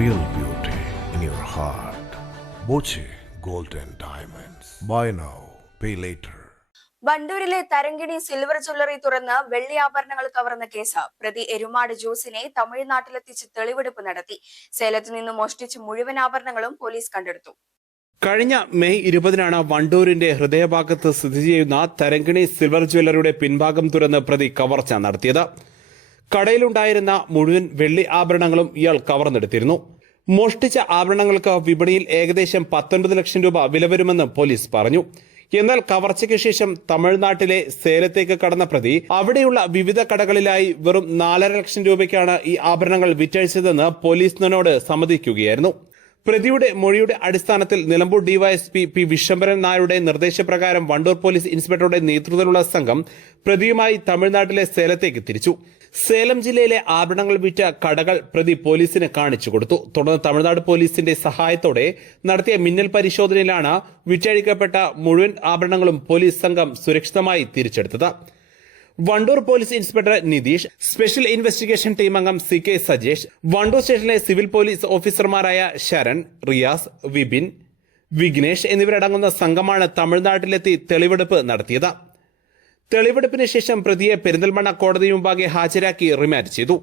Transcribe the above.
real beauty in your heart. Boche Golden Diamonds. Buy now, pay later. വണ്ടൂരിലെ Tharangini silver jewellery തുറന്ന് വെള്ളിയാഭരണങ്ങൾ കവർന്ന case പ്രതി എരുമാട് ജോസിനെ തമിഴ്നാട്ടിലെത്തിച്ച് തെളിവെടുപ്പ് നടത്തി. സേലത്തു നിന്ന് മോഷ്ടിച്ച മുഴുവൻ ആഭരണങ്ങളും പോലീസ് കണ്ടെടുത്തു. കഴിഞ്ഞ മെയ് 20-നാണ് വണ്ടൂരിന്റെ ഹൃദയഭാഗത്ത് സ്ഥിതി ചെയ്യുന്ന തരങ്കിണി സിൽവർ ജ്വല്ലറിയുടെ പിൻഭാഗം തുറന്ന് പ്രതി കവർച്ച നടത്തിയത്. കടയിലുണ്ടായിരുന്ന മുഴുവൻ വെള്ളി ആഭരണങ്ങളും ഇയാൾ കവർന്നെടുത്തിരുന്നു. മോഷ്ടിച്ച ആഭരണങ്ങൾക്ക് വിപണിയിൽ ഏകദേശം 19 ലക്ഷം രൂപ വില വരുമെന്ന് പോലീസ് പറഞ്ഞു. എന്നാൽ കവർച്ചയ്ക്ക് ശേഷം തമിഴ്നാട്ടിലെ സേലത്തേക്ക് കടന്ന പ്രതി അവിടെയുള്ള വിവിധ കടകളിലായി വെറും 4.5 ലക്ഷം രൂപയ്ക്കാണ് ഈ ആഭരണങ്ങൾ വിറ്റഴിച്ചതെന്ന് പോലീസിനോട് സമ്മതിക്കുകയായിരുന്നു. പ്രതിയുടെ മൊഴിയുടെ അടിസ്ഥാനത്തിൽ നിലമ്പൂർ ഡിവൈഎസ്പി പി വിശ്വംഭരൻ നായരുടെ നിർദ്ദേശപ്രകാരം വണ്ടൂർ പോലീസ് ഇൻസ്പെക്ടറുടെ നേതൃത്വത്തിലുള്ള സംഘം പ്രതിയുമായി തമിഴ്നാട്ടിലെ സേലത്തേക്ക് തിരിച്ചു. സേലം ജില്ലയിലെ ആഭരണങ്ങൾ വിറ്റ കടകൾ പ്രതി പോലീസിന് കാണിച്ചു കൊടുത്തു. തുടർന്ന് തമിഴ്നാട് പോലീസിന്റെ സഹായത്തോടെ നടത്തിയ മിന്നൽ പരിശോധനയിലാണ് വിറ്റഴിക്കപ്പെട്ട മുഴുവൻ ആഭരണങ്ങളും പോലീസ് സംഘം സുരക്ഷിതമായി തിരിച്ചെടുത്തത്. Wandoor police inspector Nitheesh, special investigation team അംഗം CK സജേഷ്, വണ്ടൂർ സ്റ്റേഷനിലെ സിവിൽ പോലീസ് ഓഫീസർമാരായ ശരൺ, റിയാസ്, വിപിൻ, വിഘ്നേഷ് എന്നിവരടങ്ങുന്ന സംഘമാണ് തമിഴ്നാട്ടിലെത്തി തെളിവെടുപ്പ് നടത്തിയത്. തെളിവെടുപ്പിന് ശേഷം പ്രതിയെ പെരിന്തൽമണ്ണ കോടതി മുമ്പാകെ ഹാജരാക്കി റിമാൻഡ് ചെയ്തു.